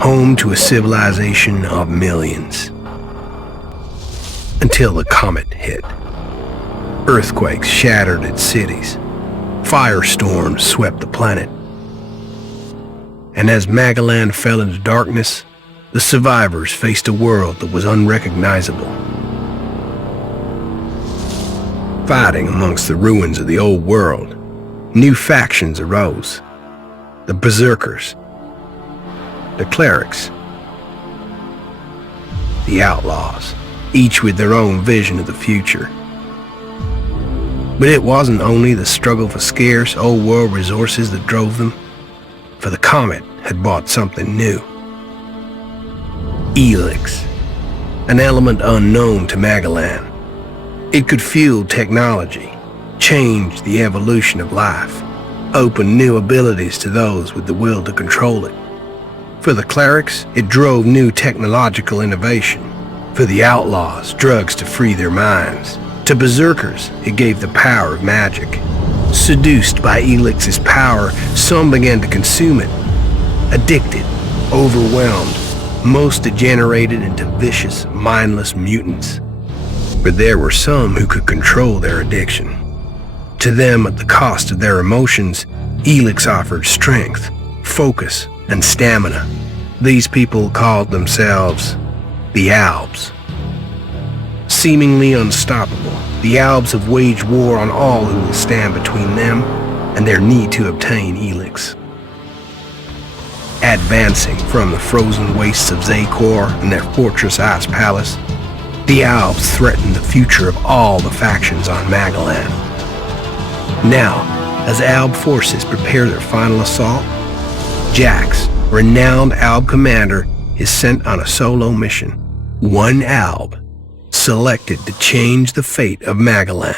home to a civilization of millions. Until the comet hit. Earthquakes shattered its cities. Firestorms swept the planet. And as Magellan fell into darkness, the survivors faced a world that was unrecognizable. Fighting amongst the ruins of the old world, new factions arose. The Berserkers, the Clerics, the Outlaws, each with their own vision of the future. But it wasn't only the struggle for scarce old world resources that drove them, for the comet had brought something new. Elex, an element unknown to Magellan. It could fuel technology, change the evolution of life, open new abilities to those with the will to control it. For the clerics, it drove new technological innovation. For the outlaws, drugs to free their minds. To berserkers, it gave the power of magic. Seduced by Elix's power, some began to consume it. Addicted, overwhelmed, most degenerated into vicious, mindless mutants. But there were some who could control their addiction. To them, at the cost of their emotions, Elex offered strength, focus, and stamina. These people called themselves the Albs. Seemingly unstoppable, the Albs have waged war on all who will stand between them and their need to obtain Elex. Advancing from the frozen wastes of Zakor and their fortress Ice Palace, the Albs threaten the future of all the factions on Magellan. Now, as Alb forces prepare their final assault, Jax, renowned Alb commander, is sent on a solo mission. One Alb, selected to change the fate of Magellan.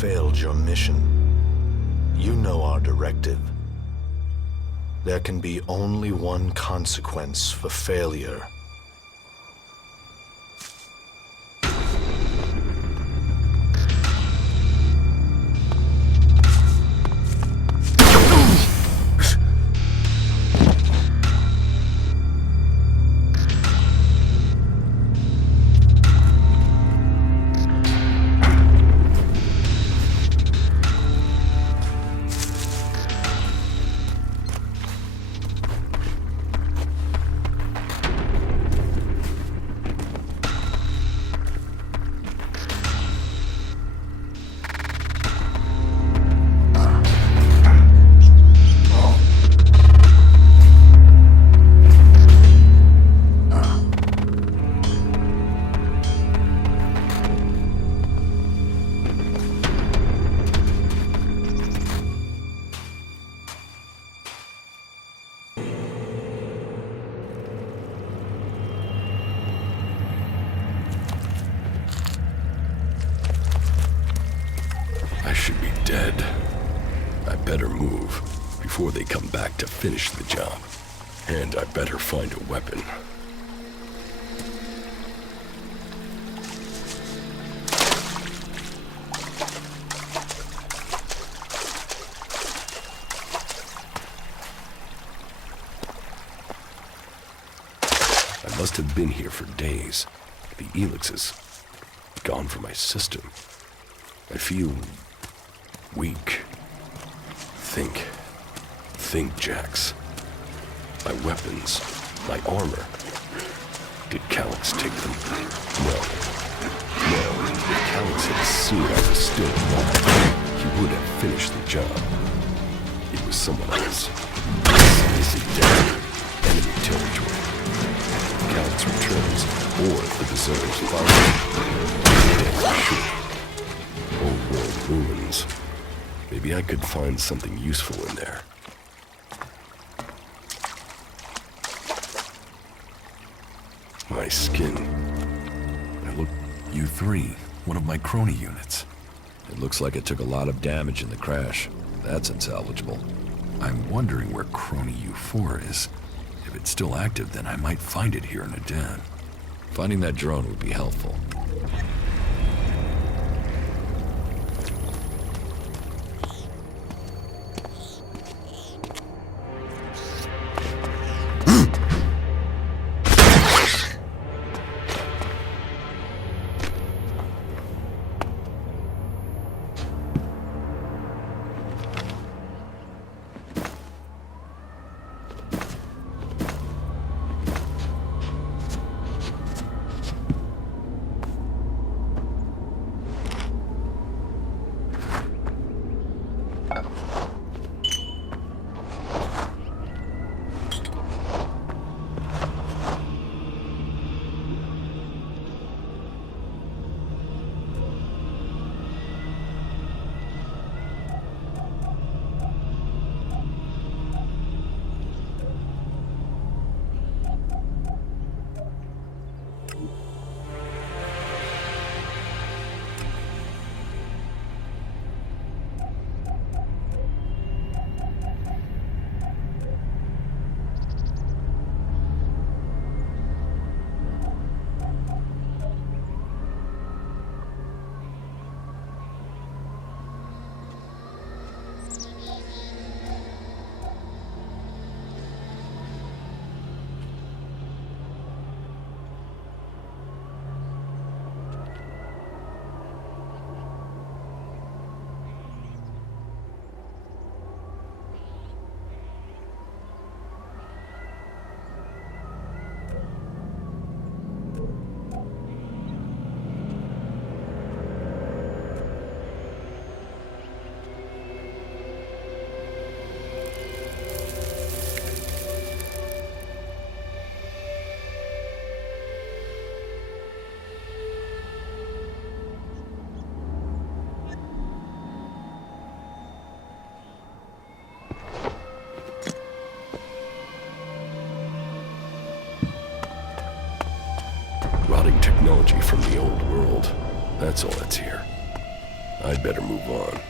Failed your mission. You know our directive. There can be only one consequence for failure. move before they come back to finish the job. And I better find a weapon. I must have been here for days. The Elex is gone from my system. I feel weak. Think, Jax. My weapons, my armor. Did Calyx take them? No. If Calyx had seen I was still alive, he would have finished the job. It was someone else. Is it dead? Enemy territory. If Calyx returns, or if the deserters follow him. Old world ruins. Maybe I could find something useful in there. My skin. U3, one of my crony units. It looks like it took a lot of damage in the crash. That's unsalvageable. I'm wondering where crony U4 is. If it's still active, then I might find it here in a den. Finding that drone would be helpful. Rotting technology from the old world. That's all that's here. I'd better move on.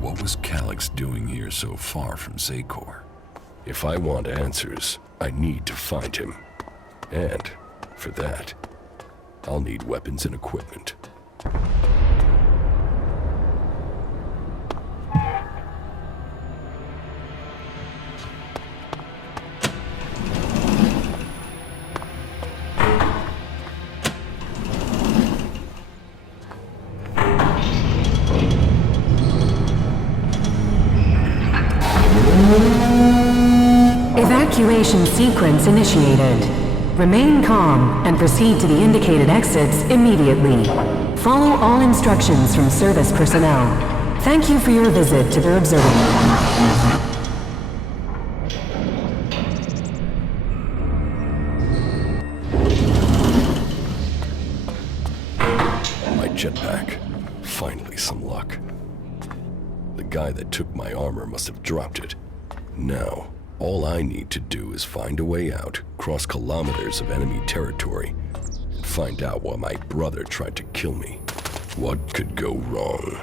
What was Calyx doing here so far from Zakor? If I want answers, I need to find him. And, for that, I'll need weapons and equipment. Evacuation sequence initiated. Remain calm and proceed to the indicated exits immediately. Follow all instructions from service personnel. Thank you for your visit to the observatory. My jetpack. Finally some luck. The guy that took my armor must have dropped it. Now, all I need to do is find a way out, cross kilometers of enemy territory, and find out why my brother tried to kill me. What could go wrong?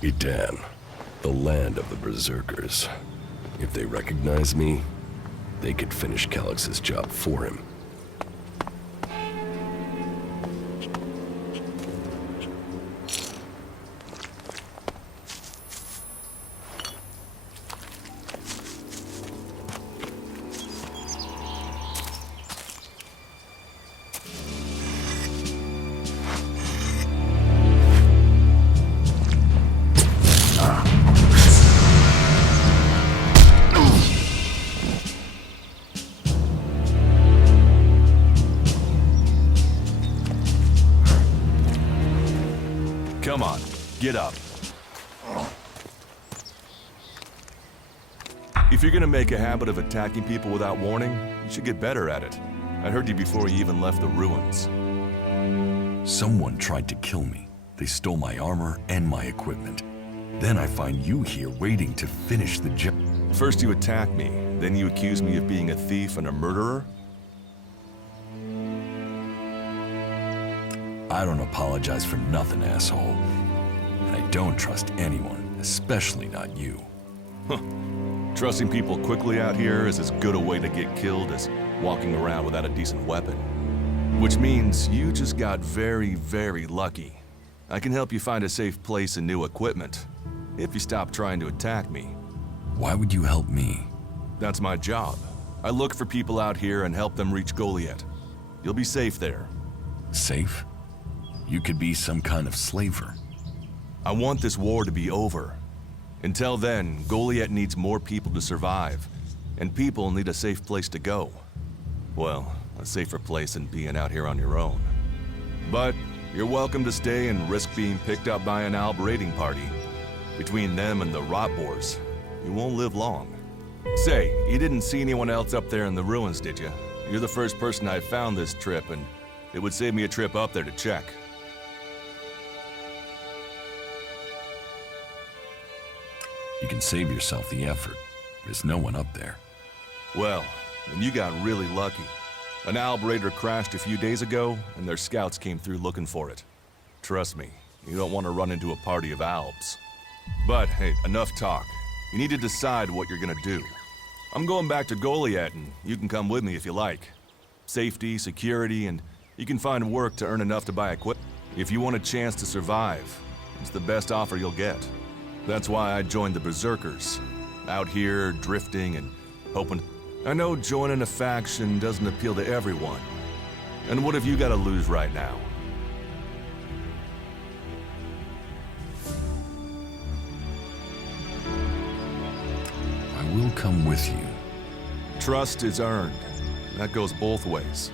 Edan, the land of the Berserkers. If they recognize me, they could finish Calyx's job for him. Come on, get up. If you're gonna make a habit of attacking people without warning, you should get better at it. I heard you before you even left the ruins. Someone tried to kill me. They stole my armor and my equipment. Then I find you here waiting to finish the job. First you attack me, then you accuse me of being a thief and a murderer? I don't apologize for nothing, asshole. And I don't trust anyone, especially not you. Trusting people quickly out here is as good a way to get killed as walking around without a decent weapon. Which means you just got very, very lucky. I can help you find a safe place and new equipment, if you stop trying to attack me. Why would you help me? That's my job. I look for people out here and help them reach Goliath. You'll be safe there. Safe? You could be some kind of slaver. I want this war to be over. Until then, Goliath needs more people to survive, and people need a safe place to go. Well, a safer place than being out here on your own. But you're welcome to stay and risk being picked up by an Alb raiding party. Between them and the rot boars, you won't live long. Say, you didn't see anyone else up there in the ruins, did you? You're the first person I found this trip, and it would save me a trip up there to check. You can save yourself the effort. There's no one up there. Well, then you got really lucky. An Alb raider crashed a few days ago, and their scouts came through looking for it. Trust me, you don't want to run into a party of Albs. But, hey, enough talk. You need to decide what you're gonna do. I'm going back to Goliath, and you can come with me if you like. Safety, security, and you can find work to earn enough to buy equipment. If you want a chance to survive, it's the best offer you'll get. That's why I joined the Berserkers. Out here, drifting and hoping. I know joining a faction doesn't appeal to everyone. And what have you got to lose right now? I will come with you. Trust is earned. That goes both ways.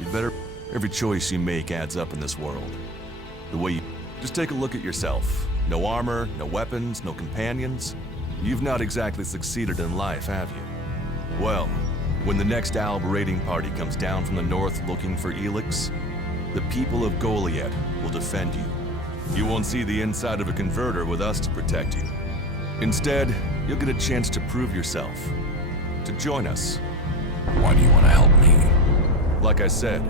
You'd better... Every choice you make adds up in this world. The way you... Just take a look at yourself. No armor, no weapons, no companions. You've not exactly succeeded in life, have you? Well, when the next Alb raiding party comes down from the north looking for Elex, the people of Goliath will defend you. You won't see the inside of a converter with us to protect you. Instead, you'll get a chance to prove yourself. To join us. Why do you want to help me? Like I said,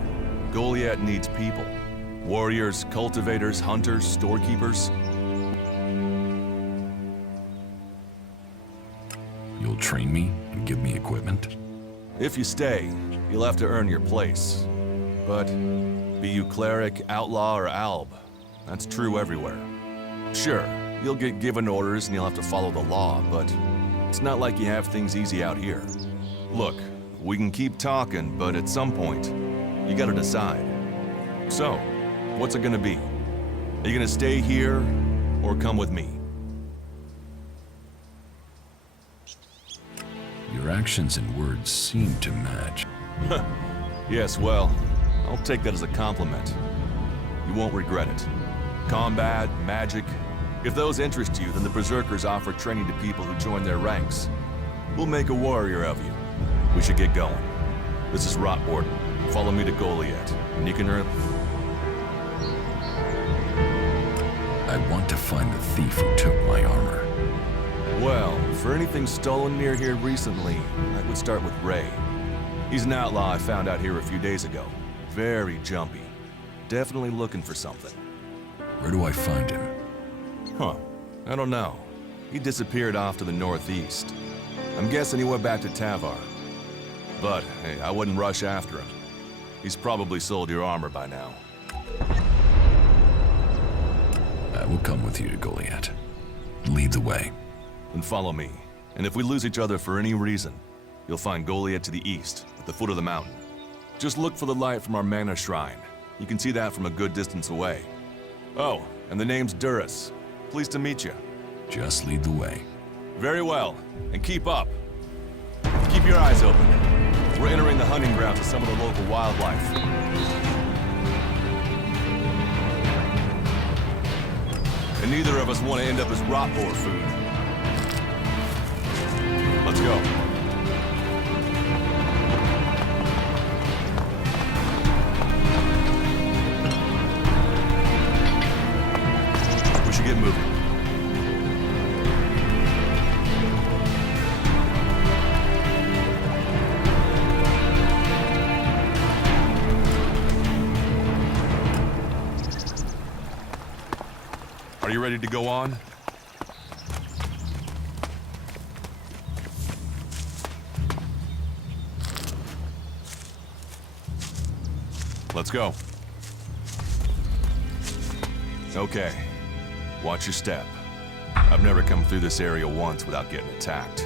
Goliath needs people. Warriors, cultivators, hunters, storekeepers. You'll train me and give me equipment? If you stay, you'll have to earn your place. But be you cleric, outlaw, or alb, that's true everywhere. Sure, you'll get given orders and you'll have to follow the law, but it's not like you have things easy out here. Look, we can keep talking, but at some point, you gotta decide. So, what's it gonna be? Are you gonna stay here, or come with me? Your actions and words seem to match. Yes, well, I'll take that as a compliment. You won't regret it. Combat, magic. If those interest you, then the Berserkers offer training to people who join their ranks. We'll make a warrior of you. We should get going. This is Rotboard. Follow me to Goliath, and you can earn... I want to find the thief who took my armor. Well, for anything stolen near here recently, I would start with Ray. He's an outlaw I found out here a few days ago. Very jumpy. Definitely looking for something. Where do I find him? Huh. I don't know. He disappeared off to the northeast. I'm guessing he went back to Tavar. But, hey, I wouldn't rush after him. He's probably sold your armor by now. I will come with you to Goliath. Lead the way. Then follow me. And if we lose each other for any reason, you'll find Goliath to the east, at the foot of the mountain. Just look for the light from our mana shrine. You can see that from a good distance away. Oh, and the name's Duras. Pleased to meet you. Just lead the way. Very well, and keep up. Keep your eyes open. We're entering the hunting grounds of some of the local wildlife. And neither of us want to end up as rot boar food. Let's go. We should get moving. Are you ready to go on? Let's go. Okay. Watch your step. I've never come through this area once without getting attacked.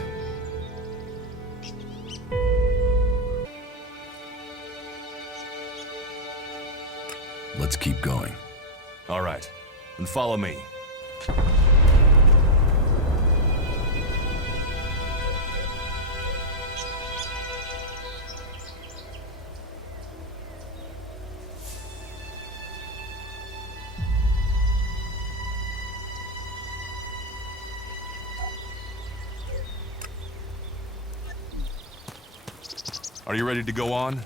Let's keep going. All right. Then follow me. Are you ready to go on?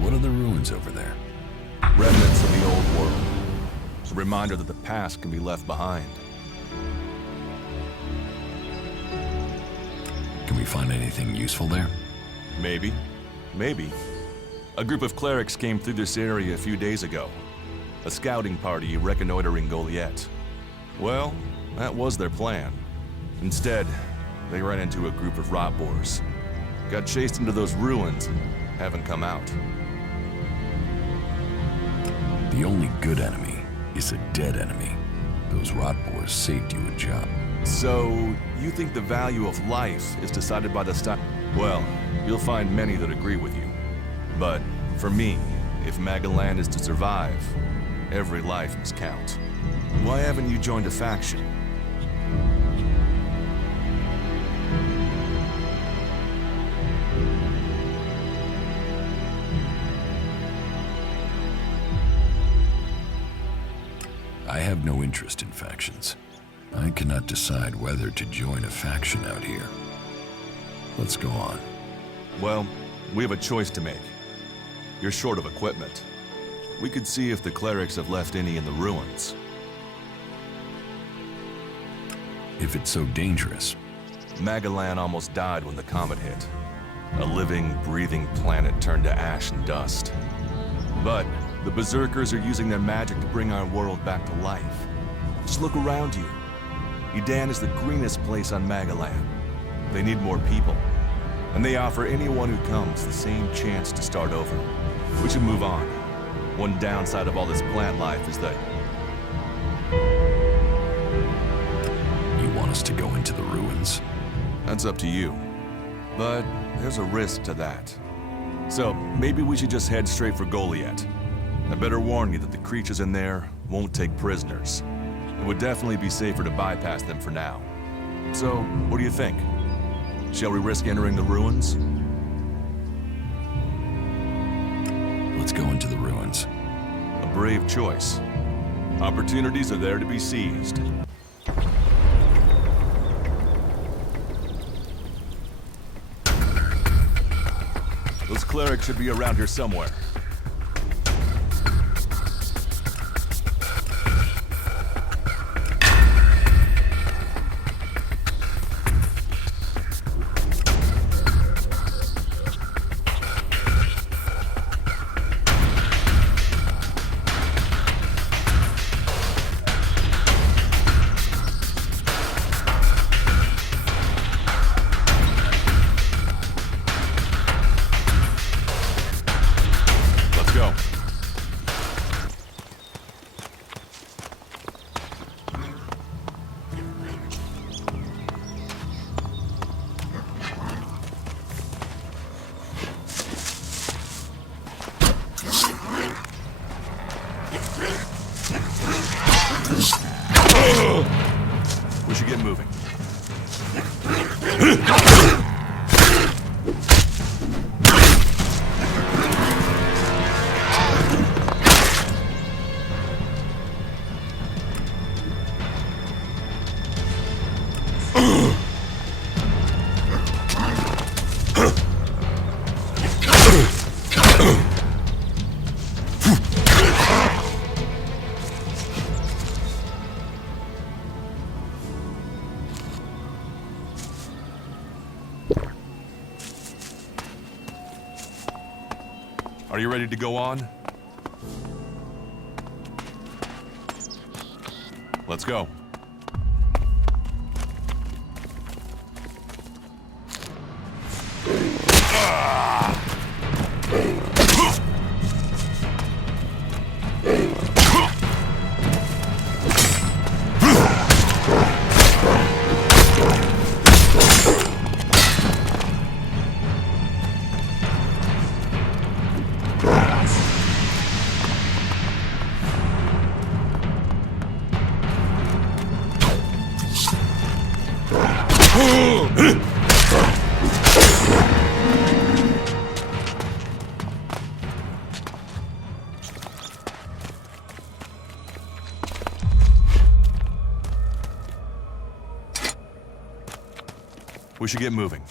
What are the ruins over there? Remnants of the old world. A reminder that the past can be left behind. Can we find anything useful there? Maybe. Maybe. A group of clerics came through this area a few days ago. A scouting party reconnoitering Goliath. Well, that was their plan. Instead, they ran into a group of rot boars. Got chased into those ruins and haven't come out. The only good enemy is a dead enemy. Those rot boars saved you a job. So, you think the value of life is decided by the stock? Well, you'll find many that agree with you. But, for me, if Magalan is to survive, every life must count. Why haven't you joined a faction? I have no interest in factions. I cannot decide whether to join a faction out here. Let's go on. Well, we have a choice to make. You're short of equipment. We could see if the clerics have left any in the ruins. If it's so dangerous, Magalan almost died when the comet hit. A living, breathing planet turned to ash and dust. But the Berserkers are using their magic to bring our world back to life. Just look around you. Edan is the greenest place on Magalan. They need more people. And they offer anyone who comes the same chance to start over. We should move on. One downside of all this plant life is that... you want us to go into the ruins? That's up to you. But there's a risk to that. So maybe we should just head straight for Goliath. I better warn you that the creatures in there won't take prisoners. It would definitely be safer to bypass them for now. So, what do you think? Shall we risk entering the ruins? Let's go into the ruins. A brave choice. Opportunities are there to be seized. Those clerics should be around here somewhere. We should get moving. Are you ready to go on? Let's go. We should get moving.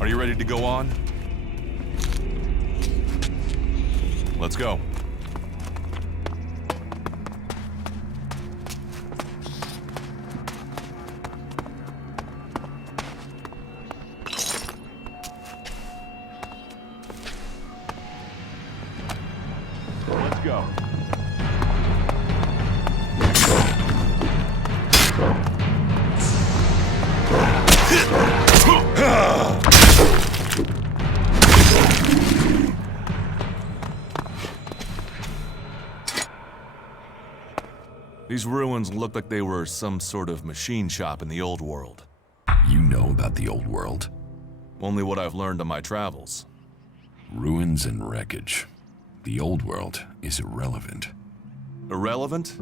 Are you ready to go on? Let's go. Let's go. These ruins look like they were some sort of machine shop in the old world. You know about the old world? Only what I've learned on my travels. Ruins and wreckage. The old world is irrelevant. Irrelevant?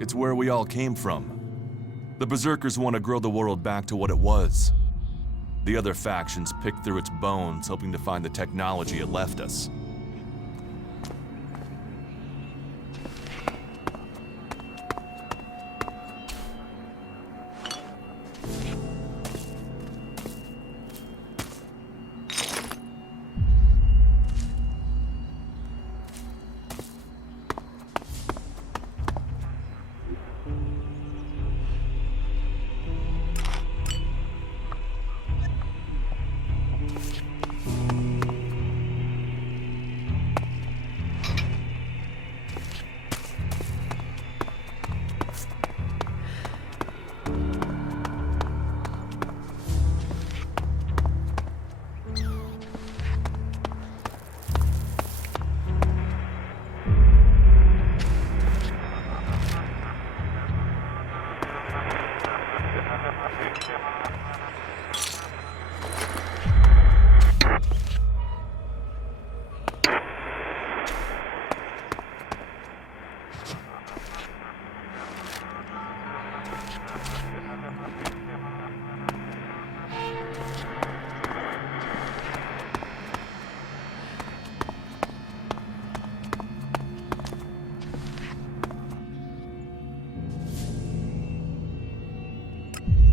It's where we all came from. The Berserkers want to grow the world back to what it was. The other factions pick through its bones, hoping to find the technology it left us.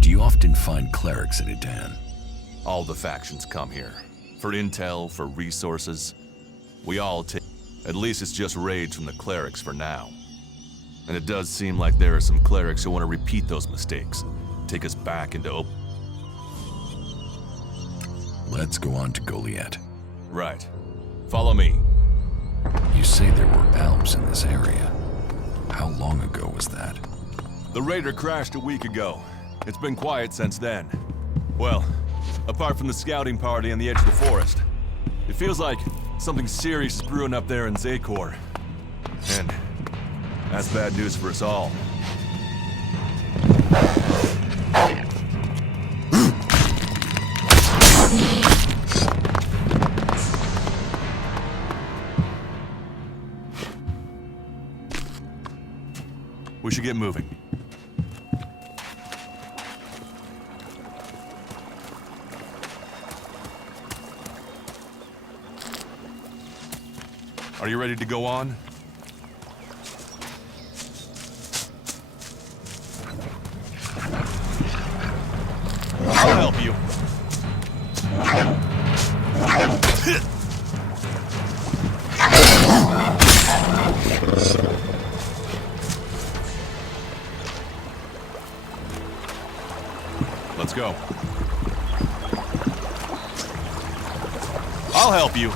Do you often find clerics at Edan? All the factions come here. For intel, for resources. We all take... At least it's just raids from the clerics for now. And it does seem like there are some clerics who want to repeat those mistakes. Take us back into open... Let's go on to Goliath. Right. Follow me. You say there were Alps in this area. How long ago was that? The raider crashed a week ago. It's been quiet since then. Well, apart from the scouting party on the edge of the forest. It feels like something serious is brewing up there in Zakor. And that's bad news for us all. We should get moving. Are you ready to go on? I'll help you. Let's go. I'll help you.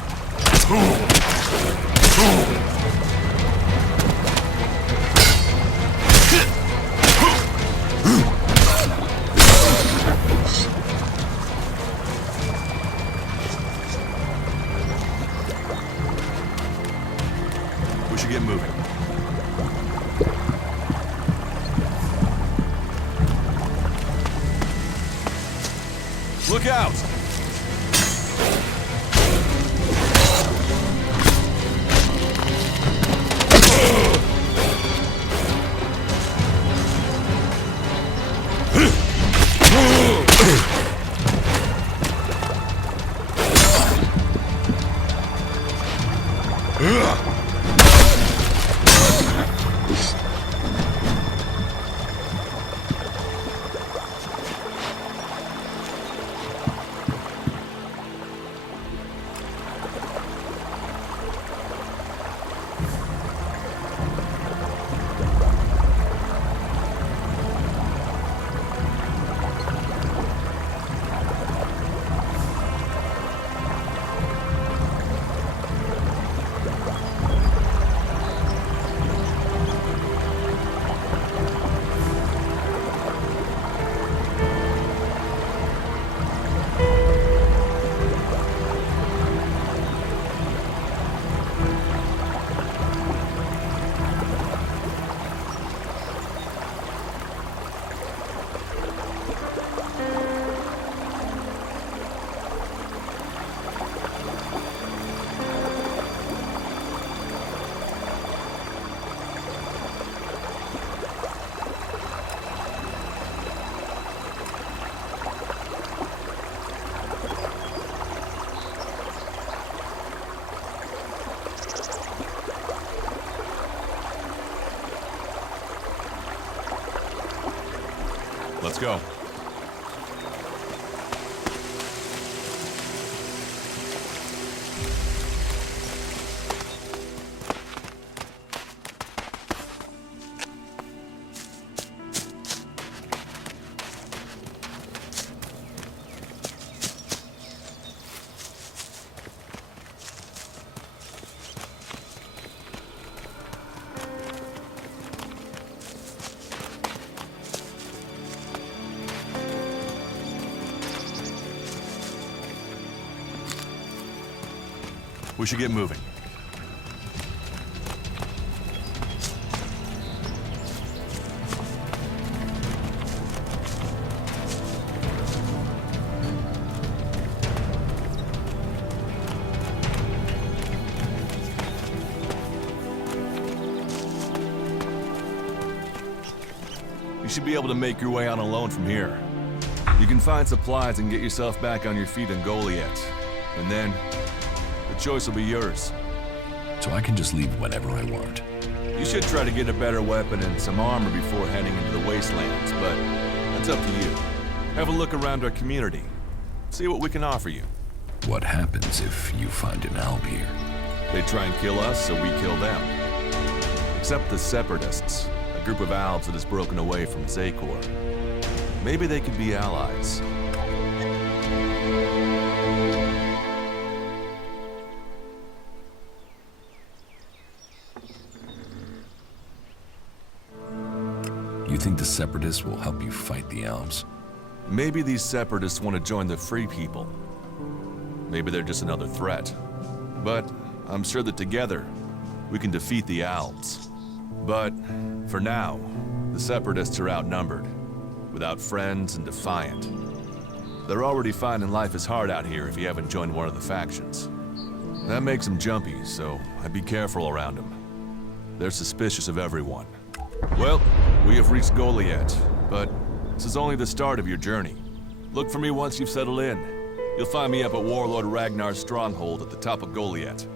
We should get moving. Look out! Let's go. We should get moving. You should be able to make your way out alone from here. You can find supplies and get yourself back on your feet in Goliath. And then the choice will be yours. So I can just leave whenever I want. You should try to get a better weapon and some armor before heading into the wastelands, but that's up to you. Have a look around our community. See what we can offer you. What happens if you find an alb here? They try and kill us, so we kill them. Except the Separatists, a group of Albs that has broken away from Zakor. Maybe they could be allies. You think the Separatists will help you fight the Albs? Maybe these Separatists want to join the Free People. Maybe they're just another threat. But I'm sure that together, we can defeat the Alps. But, for now, the Separatists are outnumbered, without friends and defiant. They're already finding life is hard out here if you haven't joined one of the factions. That makes them jumpy, so I'd be careful around them. They're suspicious of everyone. Well, we have reached Goliath, but this is only the start of your journey. Look for me once you've settled in. You'll find me up at Warlord Ragnar's stronghold at the top of Goliath.